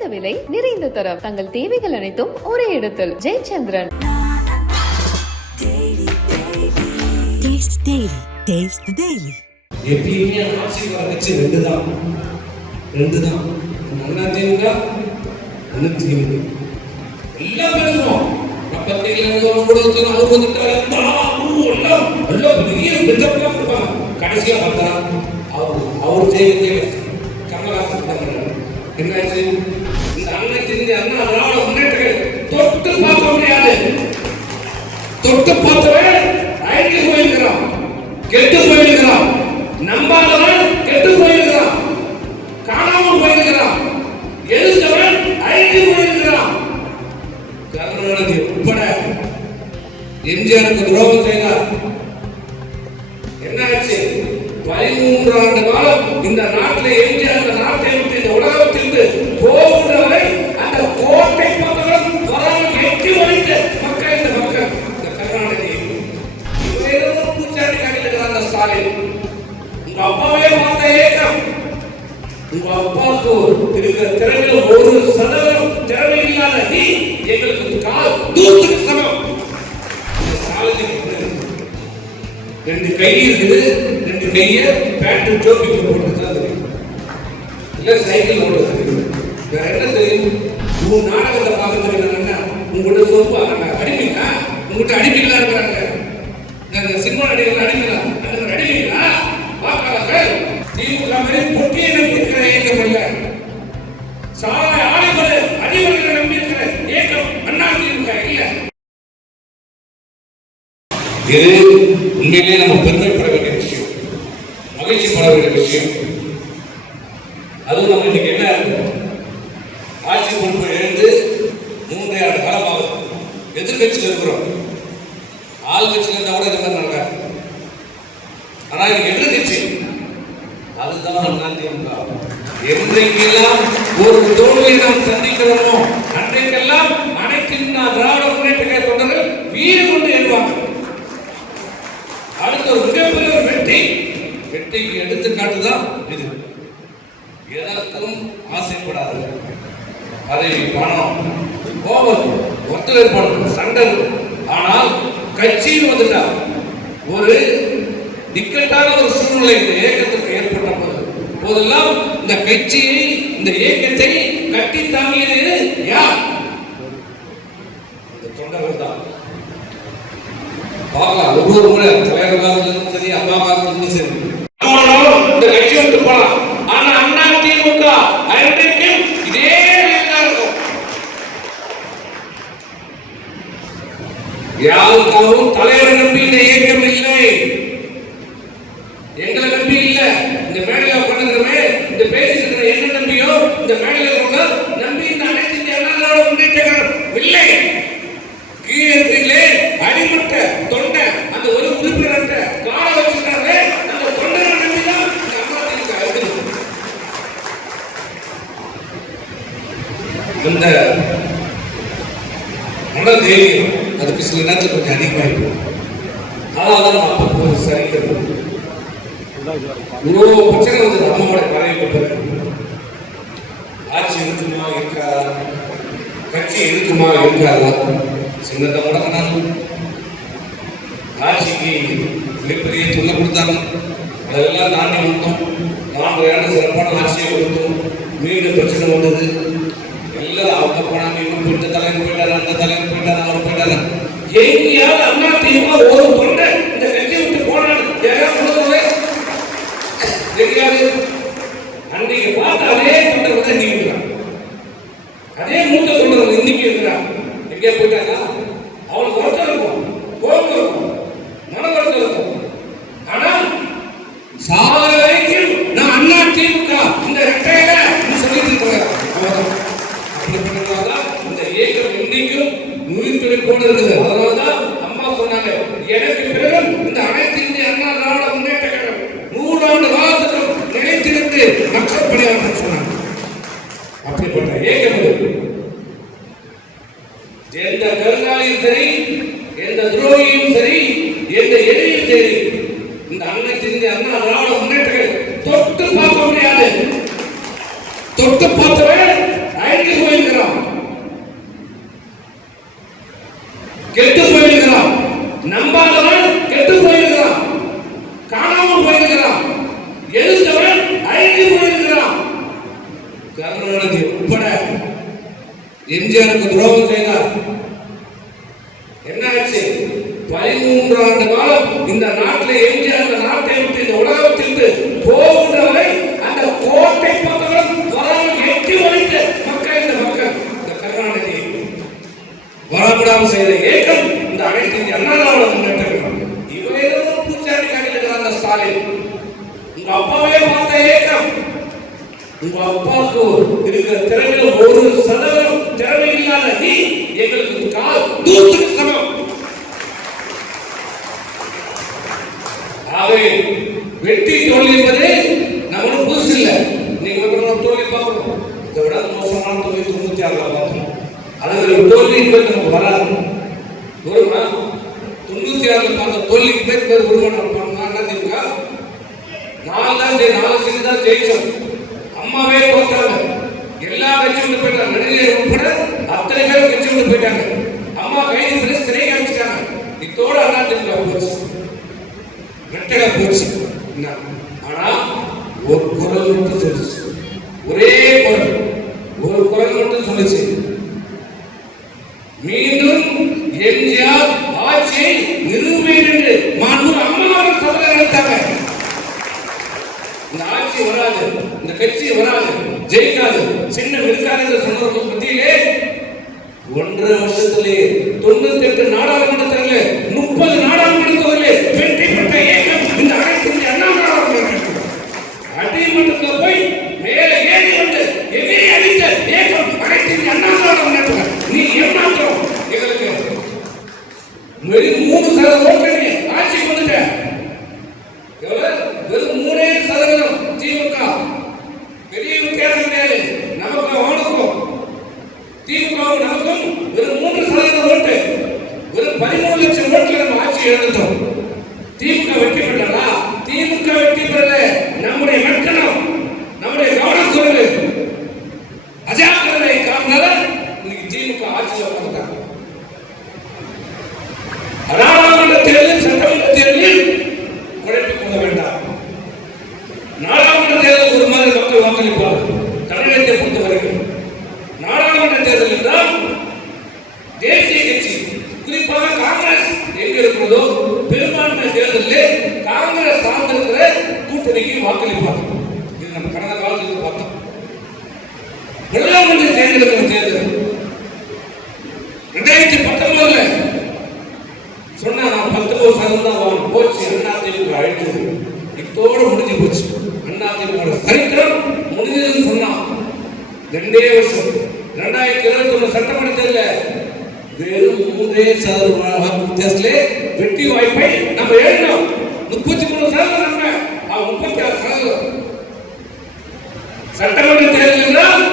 குறைந்த விலை நிறைந்த தரம். தங்கள் தேவைகள் அனைத்தும் ஒரே இடத்தில். ஜெயச்சந்திரன். எப்பயுமே ஆசீர்வாதம் வச்சு ரெண்டு தான் ரெண்டு தான் அண்ணா திமுக அண்ணன் திமுக எல்லாம் பேசுவோம். பத்திரிகையில கூட அவர் வந்துட்டாரு இந்த ஆளா, ஊ, எல்லாம். எல்லாம் பெரிய பில்டப்லாம் கொடுப்பாங்க கடைசியா பார்த்தா அவர் அவர் ஜெயிலே கமலஹாசன் பண்ணாரு என்னாச்சு அண்ணா திராவிட தொட்டு பார்த்தவங்க முடியாது தொட்டு பார்த்தவன் அழிந்து போயிருக்கிறான் கெட்டு போயிருக்கிறான் நம்பாதவன் கெட்டு போயிருக்கிறான் காணாமல் போயிருக்கிறான் எழுந்தவன் அழிந்து போயிருக்கிறான். கருணாநிதி உட்பட எம்ஜிஆருக்கு துரோகம் ஸ்டாலின் உங்க அப்பாவே வந்த ஏக்கம் உங்க அப்பாவுக்கு இருக்கிற திறமையில ஒரு சதவீதம் திறமை இல்லாத நீ எங்களுக்கு கால் தூசுக்கு சமம் ரெண்டு கை இருக்குது ரெண்டு கைய பேண்ட் ஜோபிக்கு போட்டுதான் தெரியும் இல்ல சைக்கிள் ஓட்ட தெரியும் வேற என்ன தெரியும் உன் நாடகத்தை பார்க்க தெரியுதுன்னா உங்கள்கிட்ட சொம்பா அடிப்பீங்களா உங்ககிட்ட அடிப்பீங்களா இருக்கிறாங்க. சினிமா நடிகர்கள் அடிப்பீங்களா நாங்க அடிப்பீங்களா வாக்காளர்கள் திமுக மாதிரி பொட்டியை நம்பி இருக்கிற இயக்கம் இல்ல சாலை ஆலைகளை அடிவர்களை நம்பி இருக்கிற இயக்கம் அண்ணா திமுக இல்ல இது உண்மையிலேயே நம்ம பெருமைப்பட வேண்டிய விஷயம் மகிழ்ச்சி பட வேண்டிய விஷயம் அதுவும் நம்ம இன்னைக்கு என்ன ஆட்சி பொறுப்பை இழந்து மூன்றே ஆண்டு காலமாக எதிர்கட்சியில் இருக்கிறோம் ஆள் கட்சியில் இருந்தா கூட இந்த மாதிரி நடக்காது ஆனா இது எதிர்கட்சி அதுதான் அண்ணா திமுக என்றைக்கெல்லாம் ஒரு தோல்வியை நாம் சந்திக்கிறோமோ? அன்றைக்கெல்லாம் அனைத்தின் நான் திராவிட முன்னேற்ற கழக தொண்டர்கள் வீறு கொண்டு எழுவாங்க அடுத்த ஒரு மிகப்பெரிய ஒரு வெற்றி. வெற்றிக்கு எடுத்துக்காட்டு தான் இது. எதற்கும் ஆசைப்படாது. அதை பணம் கோபம் ஒத்துழைப்பு சண்டை ஆனால் கட்சியில் வந்துட்டா ஒரு இக்கட்டான ஒரு சூழ்நிலை இந்த இயக்கத்திற்கு ஏற்பட்ட போது போதெல்லாம் இந்த கட்சியை இந்த இயக்கத்தை கட்டி தாங்கியது யார்? இந்த தொண்டர்கள் தான். பார்க்கலாம் ஒவ்வொரு முறை தலைவர்களாக காலத்திலும் சரி அப்பா காலத்திலும் சரி நம்மளாலும் இந்த கட்சி விட்டு போலாம் ஆனா அண்ணா திமுக அன்றைக்கும் இதே நிலையில இருக்கும் யாருக்காகவும் தலைவரை நம்பி இந்த இயக்கம் இல்லை எங்களை நம்பி இல்ல இந்த மேடையில உட்காந்துக்கிறவே இந்த பேசிட்டு இருக்கிற என்ன நம்பியோ இந்த மேடையில இருக்கிறவங்க நம்பி இந்த அனைத்து இந்திய அண்ணா திராவிட முன்னேற்ற கழகம் இல்லை கீழே இருக்கீங்களே அடிமட்ட தொண்டை அந்த ஒரு உறுப்பினர்கிட்ட கால வச்சுட்டாங்களே அந்த தொண்டரை நம்பி தான் இந்த அண்ணா திமுக இருக்குது இந்த மன தைரியம் அதுக்கு கொஞ்சம் அதிகமாயிடும் அதனால தான் நம்ம அப்பப்போ சரிக்கிறது இவ்வளோ பிரச்சனை வந்து நம்மளோட பதவி ஆட்சி இருக்குமா இருக்காதா? கட்சி இருக்குமா இருக்காதா? சின்னத்தை முடக்கினாங்க ஆட்சிக்கு மிகப்பெரிய தொல்லை கொடுத்தாங்க. அதெல்லாம் தாண்டி வந்தோம் நான்கு ஆண்டு சிறப்பான ஆட்சியை கொடுத்தோம். மீண்டும் பிரச்சனை வந்தது. எல்லாம் அவங்க போனாங்க இவங்க போட்டு எங்கேயாவது அண்ணா திமுக ஒரு Él te இந்த அனைத்து இந்திய அண்ணா திராவிட முன்னேற்ற கழகம் இவரே பூச்சாண்டி காட்டிட்டு அந்த ஸ்டாலின் உங்க அப்பாவே பார்த்த ஏக்கம் உங்க அப்பாவுக்கு இருக்கிற திறமையில ஒரு சதவீதம் திறமை இல்லாத நீ எங்களுக்கு கால் தூசுக்கு சமம் ஆகவே வெட்டி தோல்வி என்பது நம்மளும் புதுசு இல்லை நீங்க ஒரு தோல்வி பார்க்கணும் இதை விட மோசமான தோல்வி தொண்ணூத்தி ஆறுல பார்த்தோம் அது ஒரு தோல்வி என்பது நமக்கு வராது ஒருவனா தொண்ணூத்தி ஆறுல பார்த்த தோல்விக்கு பேர் பேர் ஒருவன் என்ன தெரியுமா? நாலு தான் ஜெய் நாலு சீட்டு தான் ஜெயிச்சோம். அம்மாவே தோற்றாங்க. எல்லா கட்சி விட்டு போயிட்டாங்க. நடிகர் உட்பட அத்தனை பேரும் கட்சி விட்டு போயிட்டாங்க. அம்மா கைது பண்ணி சிறை காமிச்சிட்டாங்க. இத்தோட அண்ணா திமுக போச்சு. ரெட்டடா போச்சு. என்ன? ஆனா ஒரு குரல் மட்டும் சொல்லுச்சு. ஒரே குரல். ஒரு குரல் மட்டும் சொல்லுச்சு மீண்டும் எம்ஜிஆர் ஆட்சியை நிறுவுவேன் என்று மாண்பு அம்மாவர்கள் சபதம் எடுத்தாங்க இந்த ஆட்சி வராது. இந்த கட்சி வராது. ஜெயிக்காது. சின்னம் இருக்காது என்று சொன்னவர்கள் மத்தியிலே ஒன்றரை வருஷத்திலே தொண்ணூத்தி எட்டு நாடாளுமன்றத்திலே முப்பது நாடாளுமன்ற வெற்றி பெற்ற இயக்கம் இந்த அனைத்து இந்திய அண்ணா திராவிட முன்னேற்ற போய் மேலே ஏறி வந்து எதிரி அடித்த இயக்கம் அனைத்து இந்திய அண்ணா திராவிட நீ ஏமாற்றம் எங்களுக்கு மூணு சதவீதம் cierto குறிப்பாக காங்கிரஸ் எங்க இருக்கிறதோ பெரும்பான்மை தேர்தலில் காங்கிரஸ் சார்ந்திருக்கிற கூட்டணிக்கு வாக்களிப்பாங்க இது நம்ம கடந்த காலத்தில் பார்த்தோம். வெள்ளாமன்ற தேர்ந்தெடுக்கிற தேர்தல். ரெண்டாயிரத்தி பத்தொன்பதுல சொன்னா நான் பத்தொன்பது சதவீதம் தான் வாங்க. போச்சு அண்ணா திமுக அழைத்தது இத்தோடு முடிஞ்சு போச்சு. அண்ணா திமுக சரித்திரம் முடிஞ்சதுன்னு சொன்னான் ரெண்டே வருஷம் ரெண்டாயிரத்தி இருபத்தி ஒண்ணு சட்டமன்ற தேர்தலில் வெறும் மூன்றே வித்தியாசத்திலே வெற்றி வாய்ப்பை நம்ம எழுதினோம் முப்பத்தி மூணு சதவீதம் நம்ம. முப்பத்தி ஆறு சதவீதம் சட்டமன்ற தேர்தல் என்றால்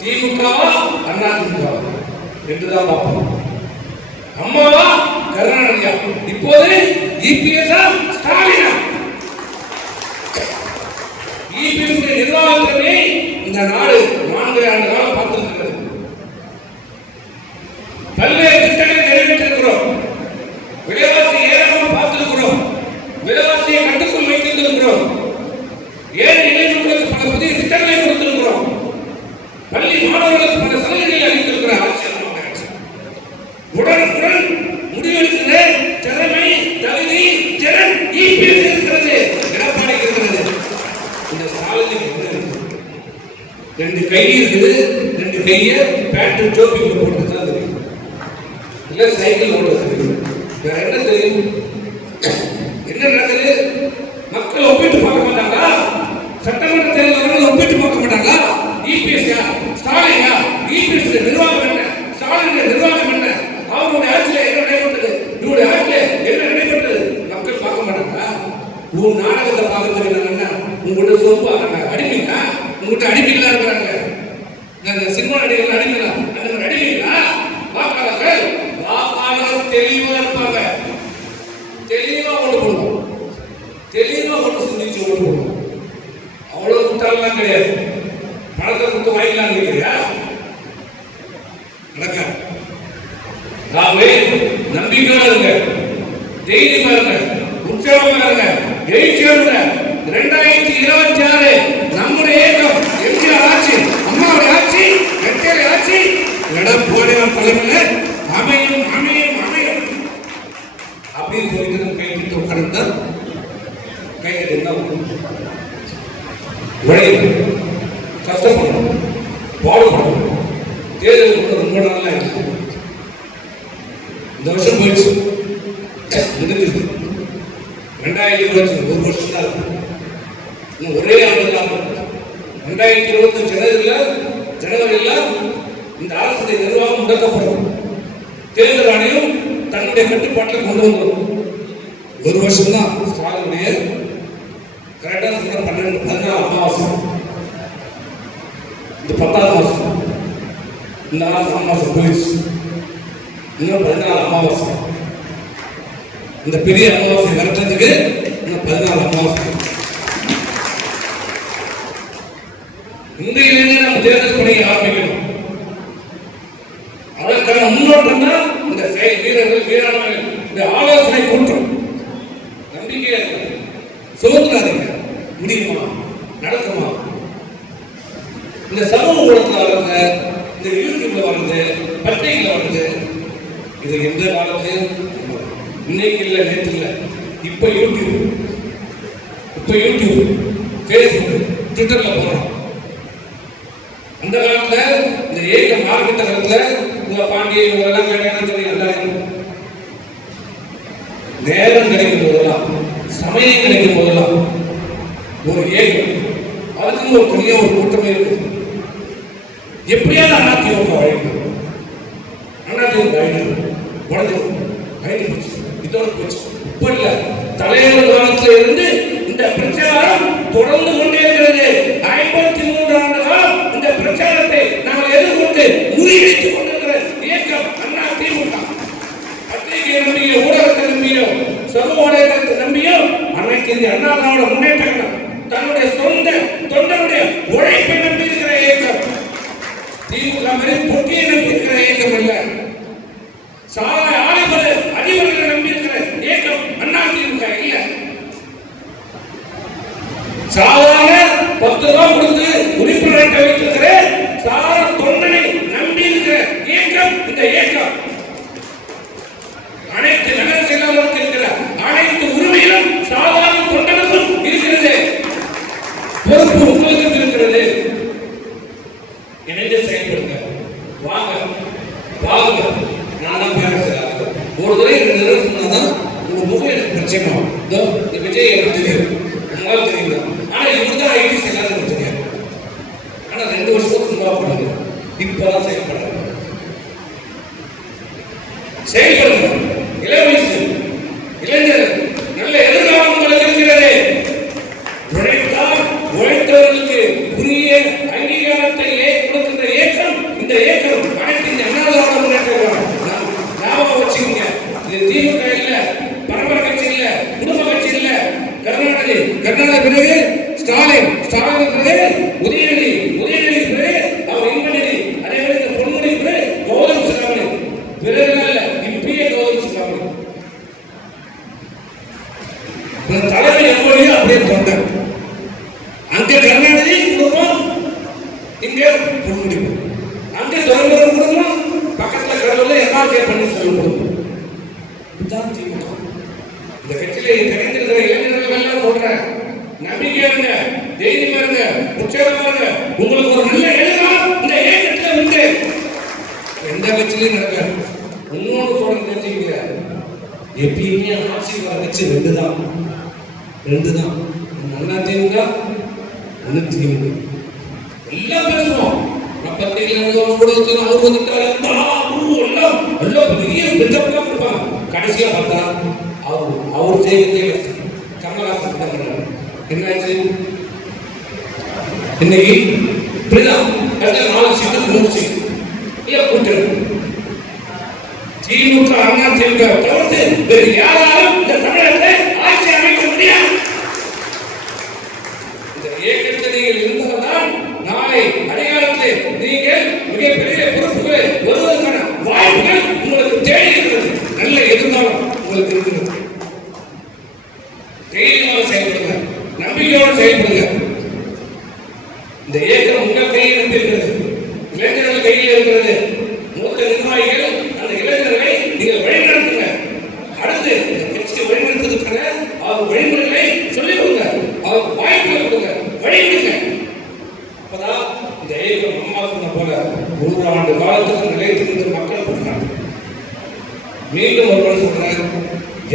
திமுகவா அண்ணா திமுகவா என்றுதான் பார்ப்போம் அம்மாவா கருணாநிதியா இப்போது இபிஎஸ் ஸ்டாலினா இபிஎஸ் நிர்வாகத்திலே இந்த நாடு நான்கு ஆண்டு காலம் பார்த்திருக்கிறது பல்வேறு திட்டங்களை நிறைவேற்றிருக்கிறோம் விலைவாசி ஏறாமல் பார்த்திருக்கிறோம் விலைவாசியை கட்டுக்குள் வைத்திருந்திருக்கிறோம் ஏழை இளைஞர்களுக்கு பல புதிய திட்டங்களை கொடுத்திருக்கிறோம். பள்ளி மாணவர்களுக்கு பல சலுகைகளை அளித்திருக்கிற ஆட்சி உடனுக்குடன் முடிவெடுக்கிற திறமை தகுதி திறன் இபிஎஸ் இருக்கிறது எடப்பாடி இருக்கிறது. இந்த ஸ்டாலினுக்கு என்ன இருக்கு? ரெண்டு கை இருக்குது ரெண்டு கையை பேட்டு டோப்பி போட்டு தான் தெரியும் இல்ல சைக்கிள் ஓட்ட தெரியும் வேற என்ன தெரியும் என்ன நடக்குது மக்கள் ஒப்பிட்டு பார்க்க மாட்டாங்களா சட்டமன்ற தேர்தல் வரும்போது ஒப்பிட்டு பார்க்க மாட்டாங்களா இபிஎஸ் ஸ்டாலினா இபிஎஸ் நிர்வாகம் என்ன? ஸ்டாலின் நிர்வாகம் என்ன? அவருடைய ஆட்சியில என்ன நடைபெற்றது? இவருடைய ஆட்சியில என்ன நடைபெற்றது? மக்கள் பார்க்க மாட்டாங்களா? உன் நாடகத்தை பார்க்கறதுக்கு நான் உங்கள்கிட்ட சொம்பு அடிப்பீங்க உங்கள்கிட்ட அடிப்பீங்களா? இருக்கிறாங்க? இந்த சினிமா நடிகர்கள் அடிமை ஆகவே நம்பிக்கையோடு இருங்க தைரியமா இருங்க உற்சாகமா இருங்க இருபத்தி ஆறு நம்முடைய இயக்கம். எம்ஜிஆர் ஆட்சி அம்மாவுடைய ஆட்சி வெற்றியாளர் ஆட்சி எடப்பாடியார் தலைமையில் முடிஞ்சிருக்கு ரெண்டாயிரத்தி இருபத்தி ஒரு வருஷம் தான் இன்னும் ஒரே ஆண்டு தான் ரெண்டாயிரத்தி இருபத்தி ஜனவரியில் ஜனவரியில இந்த அரசு நிர்வாகம் முடக்கப்படும் தேர்தல் ஆணையம் தன்னுடைய கட்டுப்பாட்டில் கொண்டு வந்துடும் ஒரு வருஷம் தான் ஸ்டாலினுடைய கரெக்டாக சொல்ற பன்னெண்டு பதினாலு அமாவாசை இந்த பத்தாவது மாதம் இந்த மாசம் அமாவாசை போயிடுச்சு இன்னும் பதினாலு அமாவாசை இந்த பெரிய அமாவாசை வரட்டதுக்கு இன்னும் பதினாலு அமாவாசை. இன்றையிலிருந்து நம்ம தேர்தல் பணியை ஆரம்பிக்கணும். அதற்கான முன்னோட்டம் தான் இந்த செயல் வீரர்கள் வீராண்மை இந்த ஆலோசனை கூட்டம் நம்பிக்கை சோதனாதீங்க முடியுமா நடக்குமா இந்த சமூக ஊடகத்தில் வர்றது இந்த யூடியூப்ல வர்றது பத்திரிகையில் வர்றது இது எந்த காலத்து இன்னைக்கு இல்லை நேற்று இல்லை இப்போ யூடியூப் இப்போ யூடியூப் ஃபேஸ்புக் ட்விட்டர்ல போறோம் அந்த காலத்துல இந்த ஏக்கம் ஆரம்பித்த காலத்துல உங்க பாண்டிய இவங்கெல்லாம் கேட்டீங்கன்னா தெரியும் எல்லாரும்? நேரம் கிடைக்கும் போதெல்லாம் சமயம் கிடைக்கும் போதெல்லாம் ஒரு ஏகம் அதுக்குன்னு ஒரு பெரிய ஒரு கூட்டமே இருக்கு எப்படியாவது அதிமுக அழைக்கணும் அதிமுக அழைக்கணும் உடனே அழைத்து போச்சு இதோட போச்சு இப்ப இல்ல தலைவர் காலத்துல இருந்து இந்த பிரச்சாரம் தொடர்ந்து கொண்டே இருக்கிறது ஐம்பத்தி மூன்று ஆண்டு காலம் இந்த பிரச்சாரத்தை நாங்கள் எதிர்கொண்டு முறியடித்துக் கொண்டிருக்கிற இயக்கம் அண்ணா திமுக. பத்திரிகை நம்பியோ ஊடகத்தை நம்பியோ சமூக வலைதளத்தை நம்பியோ அன்னைக்கு இந்த அண்ணா திராவிட முன்னேற்ற தன்னுடைய சொந்த தொண்டருடைய உழைப்பை நம்பி இருக்கிற இயக்கம். திமுக மாதிரி பொட்டியை நம்பி இருக்கிற இயக்கம் சாலை ஆடிவது அதிபர்களை நம்பி இருக்கிற இயக்கம் அண்ணா திமுக இல்ல சாதாரண பத்து ரூபாய் கொடுத்து உறுப்பினர் வைத்திருக்கிற சாதாரண தொண்டனை நம்பி இருக்கிற இயக்கம் இந்த இயக்கம் அனைத்து நகர செயலாளருக்கு இருக்கிற அனைத்து உரிமையிலும் சாதாரண தொண்டனுக்கும் இருக்கிறது பொறுப்பு உங்களுக்கு இருக்கிறது இணைந்து செயல்படுங்க வாங்க வாங்க நான் தான் பேர செயலாளர் ஒரு தடவை ரெண்டு தடவை சொன்னாதான் உங்க முகம் எனக்கு பிரச்சனை இதோ இந்த விஜய் எனக்கு தெரியும் உங்களால் தெரியும் ஆனா இவர் தான் ஐடி செயலாளர் தெரியும் ஆனா ரெண்டு வருஷம் சும்மா பண்ணுங்க இப்பதான் செயல்படுறாங்க செயல்படுங்க இளம் வயசு இளைஞர் நல்ல எதிர்காலம் உங்களுக்கு இருக்கிறது உழைத்தால் உழைத்தவர்களுக்கு உரிய அங்கீகாரத்தை ஏ- கொடுக்கின்ற இயக்கம் இந்த இயக்கம் அனைத்து இந்த அண்ணாதிராவிட முன்னேற்ற கழகம். ஞா- ஞாபகம் வச்சுக்கோங்க இது திமுக இல்ல பரம்பரை கட்சி இல்ல குடும்ப கட்சி இல்ல கருணாநிதி கருணாநிதி பிறகு ஸ்டாலின் ஸ்டாலின் பிறகு உதயநிதி உதயநிதி பிறகு அவர் இன்பநிதி அதே மாதிரி இந்த பொன்முடி பிறகு கௌதம் சிகாமணி பிறகு இல்ல இப்பயே கௌதம் சிகாமணி இந்த தலைமை எப்படியோ அப்படியே தொண்டர் அங்க கருணாநிதி குடும்பம் இங்க பொன்முடி அங்க துறைமுக குடும்பம் பக்கத்துல கடவுள்ல எம்ஆர்கே பன்னீர்செல்வம் இதுதான் திமுக இந்த கட்சியில கிடைத்திருக்கிற இளைஞர்கள் எல்லாம் சொல்றேன் நம்பிக்கை இருங்க தைரியமா இருங்க உற்சாகமா இருங்க உங்களுக்கு ஒரு நல்ல இந்த உண்டு எந்த கட்சியிலையும் நடக்காது இன்னொன்று சொல்றது தெரிஞ்சுக்கங்க எப்பயுமே ஆட்சி வர கட்சி ரெண்டு தான் ரெண்டு தான் அண்ணா திமுக ஒன்று திமுக எல்லாம் பேசுவோம் நான் பத்திரிகையில் இருந்தவங்க கூட எல்லாம் எல்லாம் பெரிய கடைசியா பார்த்தா அவர் அவர் ஜெயத்தை கமலஹாசன் தான் என்னாச்சு? இன்னைக்கு இப்படிதான் நாலு சீட்டு மூணு சீட்டு இல்ல கூட்டணி திமுக அண்ணா திமுக தவிர்த்து வேறு யாராலும் இந்த தமிழகத்தை ஆட்சி அமைக்க முடியாது இந்த இயக்கத்தில் நீங்கள் இருந்தால்தான் நாளை அதிகாரத்தில் நீங்கள் மிகப்பெரிய பொறுப்புகளை வருவதற்கான வாய்ப்புகள் உங்களுக்கு தேடி இருக்கிறது நல்ல எதிர்காலம் உங்களுக்கு இருக்கிறது தைரியமாக செயல்படுங்க நம்பிக்கையோடு செயல்படுங்க இந்த இயக்கம் உங்கள் கையில் இருக்கிறது இளைஞர்கள் கையில் இருக்கிறது மூத்த நிர்வாகிகள் அந்த இளைஞர்களை நீங்கள் வழிநடத்துங்க அடுத்து இந்த கட்சியை வழிநடத்துவதற்கான அவர் வழிமுறைகளை சொல்லிக் கொடுங்க அவருக்கு வாய்ப்புகளை கொடுங்க வழி கொடுங்க அப்பதான் இந்த இயக்கம் அம்மா சொன்ன போல நூறு ஆண்டு காலத்துக்கு நிலைத்திருந்து மக்கள் பண்ணாங்க மீண்டும் ஒரு முறை சொல்றேன்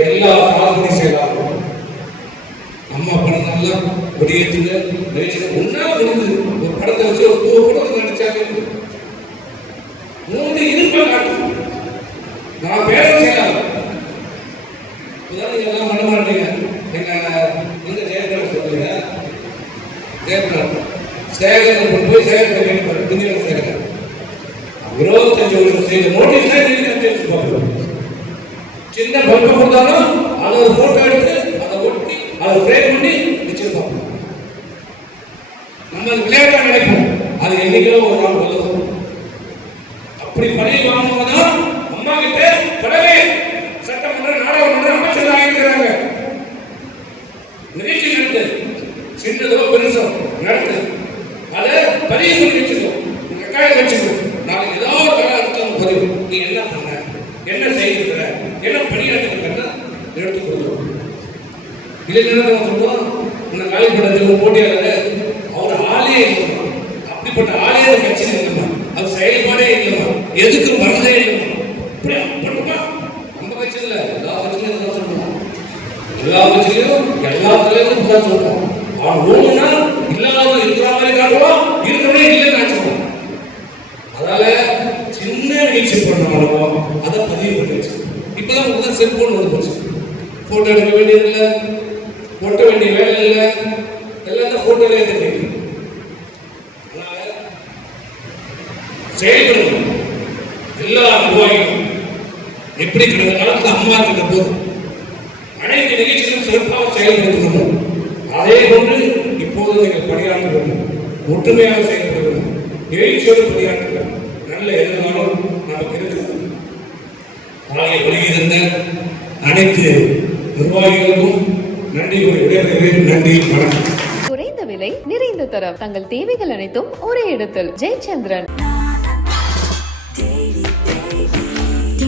எல்லா சாதனை செய்யலாம் அம்மா பண்ணனால விடியத்துல நினைச்சது ஒன்னா முடிஞ்சது ஒரு படத்தை வச்சு ஒரு பூ கூட நினைச்சாங்க மூன்று இருப்பை காட்டும். நான் பேர செய்யலாம். இப்பதான் எல்லாம் பண்ண மாட்டீங்க எங்க இந்த ஜெயபிரகாஷ் சொல்லுங்க ஜெயபிரகாஷ் சேகரன் கொண்டு போய் சேகரன் கேட்டு பிந்தியோட சேகரன். இருபத்தஞ்சு வருஷம் செய்த. நோட்டீஸ் சின்ன பல்பு கொடுத்தாலும் அதை ஒரு போட்டோ எடுத்து அதை ஒட்டி அதை ஃப்ரேம் பண்ணி வச்சிருப்போம் நம்ம விளையாட்டா நினைப்போம் அது என்னைக்கோ ஒரு நாள் உதவும் அப்படி பணி வாங்குவங்க தான் அம்மா கிட்ட கடவே சட்டமன்ற நாடாளுமன்ற அமைச்சர் ஆகிருக்கிறாங்க நிகழ்ச்சி நடத்து. சின்னதோ பெருசோ நடத்து. அதை பதிவு பண்ணி வச்சுக்கோ. கட்டாயம் வச்சுக்கோ. நாளைக்கு ஏதோ ஒரு கடை அடுத்தவங்க பதிவு. நீ என்ன பண்ண? என்ன செய்திருக்கிற? என்ன பணியாற்றிருக்கிறதா எடுத்துக் கொடுக்கணும் இல்லை என்ன சொல்லுவோம் இந்த காலிப்படத்தில் போட்டியாளர் அப்படிப்பட்ட ஆளே அந்த இல்லைமா அது செயல்பாடே இல்லைமா எதுக்கு வரதே இல்லைமா இப்படி பண்ணுமா நம்ம கட்சியில் இல்லை எல்லா கட்சியிலும் தான் சொல்லுவோம் எல்லா கட்சியிலும் எல்லா தலைவரும் தான் சொல்றோம் அவன் ஒண்ணுனா இல்லாதவங்க இருக்கிற மாதிரி காட்டுவோம் இருக்கிறவனே அதனால சின்ன நிகழ்ச்சி பண்ணாலும் அதை பதிவு பண்ணி வச்சு இப்பதான் உங்களுக்கு செல்போன் வந்து போச்சு. போட்டோ எடுக்க வேண்டியது இல்லை ஒட்ட வேண்டிய வேலை இல்லை எல்லாம் தான் போட்டோல அதனால செயல்படும் எல்லா நிர்வாகிகளும் எப்படி கடந்த காலத்துல அம்மா இருந்த போது அனைத்து நிகழ்ச்சிகளும் சிறப்பாக செயல்படுத்தணும் அதே போன்று இப்போது நீங்கள் பணியாற்ற வேண்டும் ஒற்றுமையாக செயல்பட வேண்டும் எழுச்சியோடு பணியாற்ற வேண்டும் நல்ல எதிர்காலம் நமக்கு இருக்கிறது ஆகிய வருகின்ற அனைத்து நிர்வாகிகளுக்கும் நன்றி கூறி விடைபெறுகிறேன். நன்றி வணக்கம். குறைந்த விலை நிறைந்த தரம். தங்கள் தேவைகள் அனைத்தும் ஒரே இடத்தில். ஜெயச்சந்திரன்.